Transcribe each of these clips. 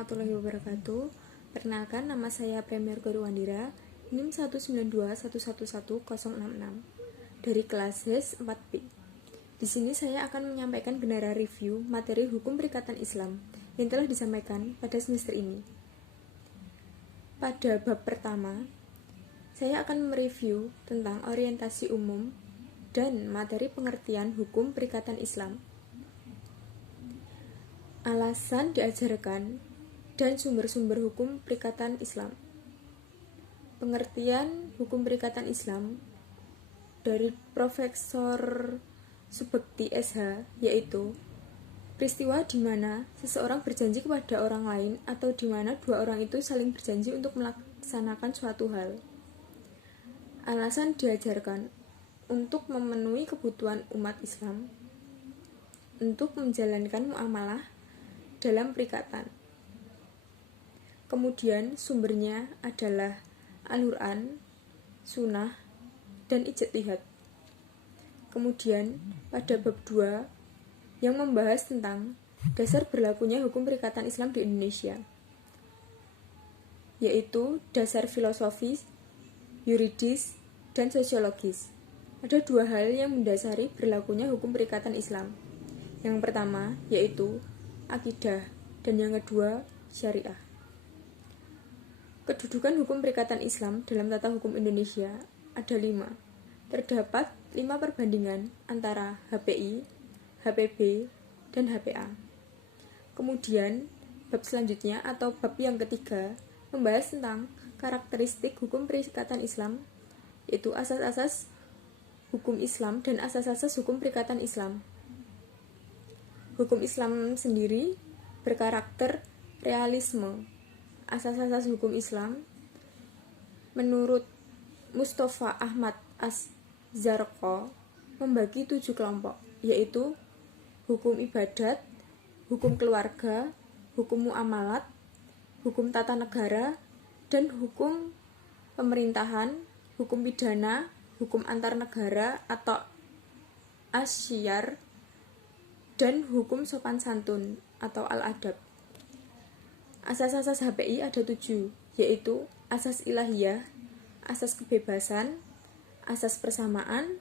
warahmatullahi wabarakatuh. Perkenalkan, nama saya Premier Gorwandira, NIM 192111066 dari kelas HES 4B. Di sini saya akan menyampaikan genera review materi hukum perikatan Islam yang telah disampaikan pada semester ini. Pada bab pertama, saya akan mereview tentang orientasi umum dan materi pengertian hukum perikatan Islam. Alasan diajarkan dan sumber-sumber hukum perikatan Islam. Pengertian hukum perikatan Islam dari Profesor Subekti SH, yaitu peristiwa di mana seseorang berjanji kepada orang lain atau di mana dua orang itu saling berjanji untuk melaksanakan suatu hal. Alasan diajarkan untuk memenuhi kebutuhan umat Islam untuk menjalankan muamalah dalam perikatan. Kemudian sumbernya adalah Al-Quran, Sunnah, dan Ijtihad. Kemudian pada bab 2 yang membahas tentang dasar berlakunya hukum perikatan Islam di Indonesia, yaitu dasar filosofis, yuridis, dan sosiologis. Ada dua hal yang mendasari berlakunya hukum perikatan Islam. Yang pertama yaitu akidah, dan yang kedua syariah. Kedudukan hukum perikatan Islam dalam tata hukum Indonesia ada 5. Terdapat 5 perbandingan antara HPI, HPB, dan HPA. Kemudian bab selanjutnya atau bab yang ketiga membahas tentang karakteristik hukum perikatan Islam, yaitu asas-asas hukum Islam dan asas-asas hukum perikatan Islam. Hukum Islam sendiri berkarakter realisme. Asas-asas hukum Islam menurut Mustafa Ahmad Az-Zarqa membagi 7 kelompok, yaitu hukum ibadat, hukum keluarga, hukum muamalat, hukum tata negara, dan hukum pemerintahan, hukum pidana, hukum antar negara atau asyar, dan hukum sopan santun atau al-adab. Asas-asas HPI ada 7, yaitu asas ilahiyah, asas kebebasan, asas persamaan,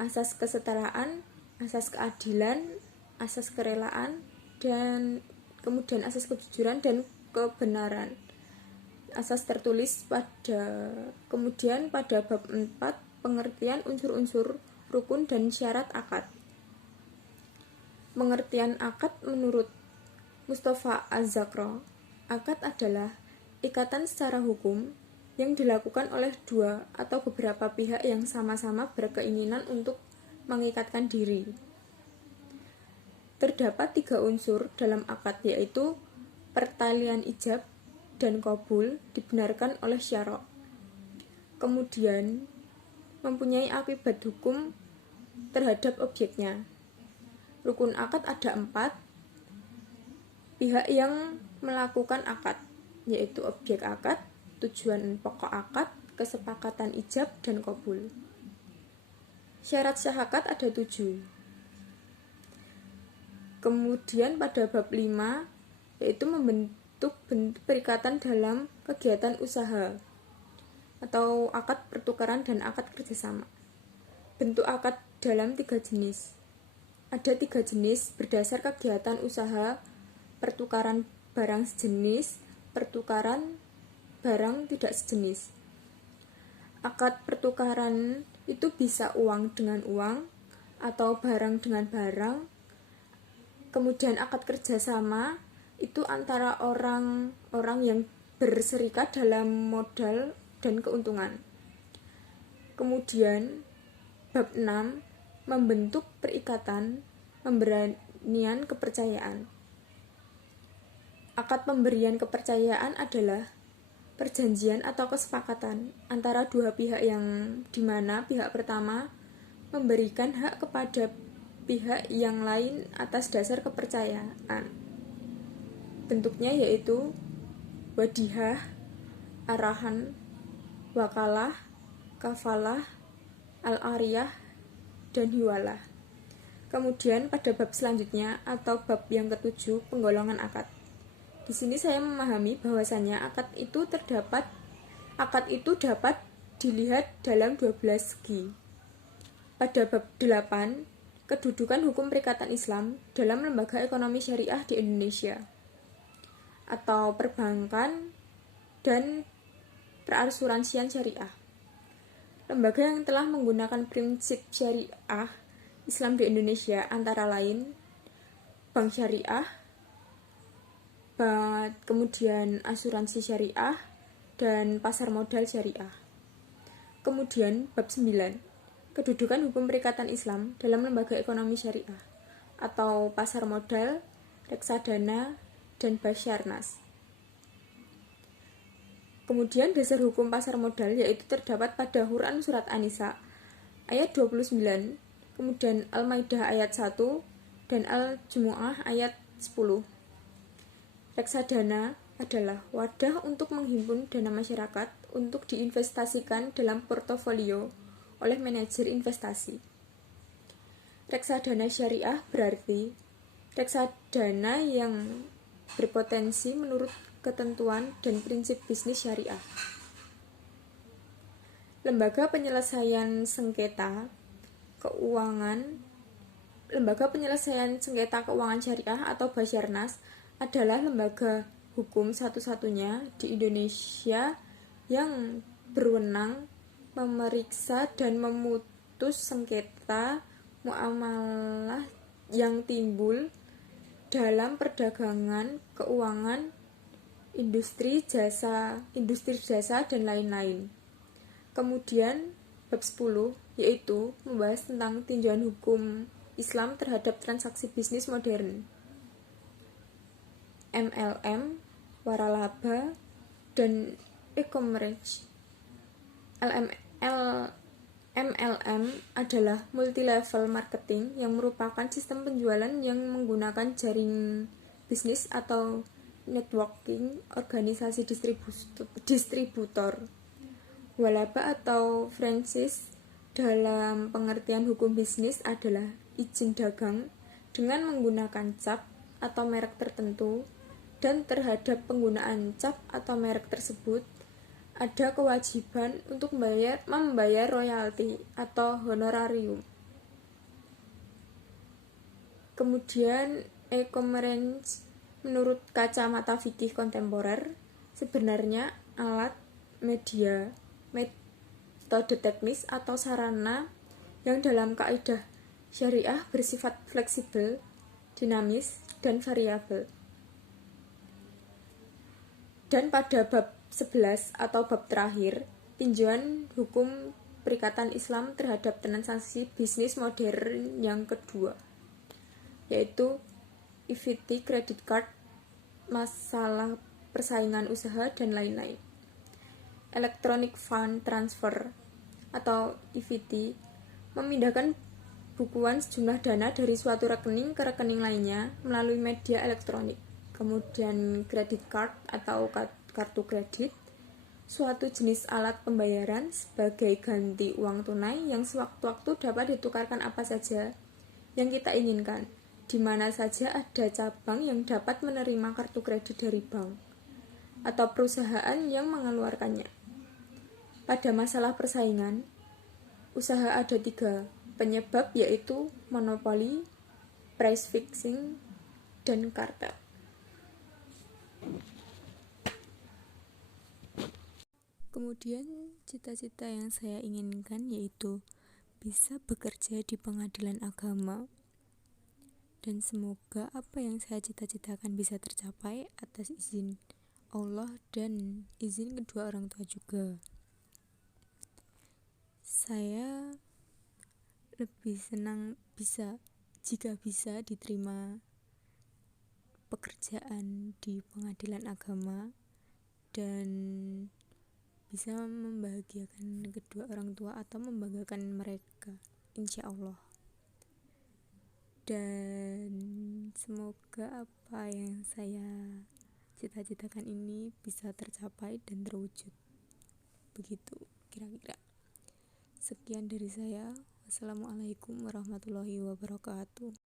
asas kesetaraan, asas keadilan, asas kerelaan, dan kemudian asas kejujuran dan kebenaran. Asas tertulis kemudian pada bab 4 pengertian unsur-unsur rukun dan syarat akad. Pengertian akad menurut Mustafa Az-Zarqa, akad adalah ikatan secara hukum yang dilakukan oleh dua atau beberapa pihak yang sama-sama berkeinginan untuk mengikatkan diri. Terdapat 3 unsur dalam akad, yaitu pertalian ijab dan qabul dibenarkan oleh syara'. Kemudian mempunyai akibat hukum terhadap objeknya. Rukun akad ada 4 pihak yang melakukan akad, yaitu objek akad, tujuan pokok akad, kesepakatan ijab, dan qabul. Syarat sah akad ada 7. Kemudian pada bab 5 yaitu membentuk bentuk perikatan dalam kegiatan usaha atau akad pertukaran dan akad kerjasama. Bentuk akad dalam 3 jenis. Ada 3 jenis berdasar kegiatan usaha: pertukaran barang sejenis, pertukaran barang tidak sejenis. Akad pertukaran itu bisa uang dengan uang atau barang dengan barang. Kemudian akad kerjasama itu antara orang-orang yang berserikat dalam modal dan keuntungan. Kemudian bab 6 membentuk perikatan pemberian kepercayaan. Akad pemberian kepercayaan adalah perjanjian atau kesepakatan antara dua pihak yang dimana pihak pertama memberikan hak kepada pihak yang lain atas dasar kepercayaan. Bentuknya yaitu wadihah, arahan, wakalah, kafalah, al-ariyah, dan hiwalah. Kemudian pada bab selanjutnya atau bab yang ke-7 penggolongan akad, Di sini saya memahami bahwasannya akad itu dapat dilihat dalam 12 segi. Pada bab 8, kedudukan hukum perikatan Islam dalam lembaga ekonomi syariah di Indonesia atau perbankan dan perasuransian syariah. Lembaga yang telah menggunakan prinsip syariah Islam di Indonesia antara lain bank syariah, kemudian asuransi syariah, dan pasar modal syariah. Kemudian bab 9, kedudukan hukum perikatan Islam dalam lembaga ekonomi syariah atau pasar modal, reksadana, dan Basyarnas. Kemudian dasar hukum pasar modal yaitu terdapat pada Quran Surat An-Nisa ayat 29, kemudian Al-Maidah ayat 1, dan Al-Jumu'ah ayat 10. Reksadana adalah wadah untuk menghimpun dana masyarakat untuk diinvestasikan dalam portofolio oleh manajer investasi. Reksadana syariah berarti reksadana yang berpotensi menurut ketentuan dan prinsip bisnis syariah. Lembaga penyelesaian sengketa keuangan syariah atau Basyarnas adalah lembaga hukum satu-satunya di Indonesia yang berwenang memeriksa dan memutus sengketa muamalah yang timbul dalam perdagangan, keuangan, industri jasa, dan lain-lain. Kemudian bab 10 yaitu membahas tentang tinjauan hukum Islam terhadap transaksi bisnis modern. MLM, waralaba, dan e-commerce. MLM adalah multi-level marketing yang merupakan sistem penjualan yang menggunakan jaring bisnis atau networking organisasi distributor. Walaba atau franchise dalam pengertian hukum bisnis adalah izin dagang dengan menggunakan cap atau merek tertentu, dan terhadap penggunaan cap atau merek tersebut ada kewajiban untuk membayar royalti atau honorarium. Kemudian e-commerce menurut kacamata fikih kontemporer sebenarnya alat, media, metode teknis atau sarana yang dalam kaidah syariah bersifat fleksibel, dinamis, dan variabel. Dan pada bab 11 atau bab terakhir, tinjauan hukum perikatan Islam terhadap transaksi bisnis modern yang kedua, yaitu EVT, credit card, masalah persaingan usaha, dan lain-lain. Electronic Fund Transfer atau EVT memindahkan bukuan sejumlah dana dari suatu rekening ke rekening lainnya melalui media elektronik. Kemudian credit card atau kartu kredit, suatu jenis alat pembayaran sebagai ganti uang tunai yang sewaktu-waktu dapat ditukarkan apa saja yang kita inginkan, di mana saja ada cabang yang dapat menerima kartu kredit dari bank atau perusahaan yang mengeluarkannya. Pada masalah persaingan, usaha ada 3 penyebab, yaitu monopoli, price fixing, dan kartel. Kemudian cita-cita yang saya inginkan yaitu bisa bekerja di pengadilan agama, dan semoga apa yang saya cita-citakan bisa tercapai atas izin Allah dan izin kedua orang tua juga. Saya lebih senang jika bisa diterima pekerjaan di pengadilan agama dan bisa membahagiakan kedua orang tua atau membanggakan mereka, insya Allah. Dan semoga apa yang saya cita-citakan ini bisa tercapai dan terwujud. Begitu kira-kira. Sekian dari saya. Wassalamualaikum warahmatullahi wabarakatuh.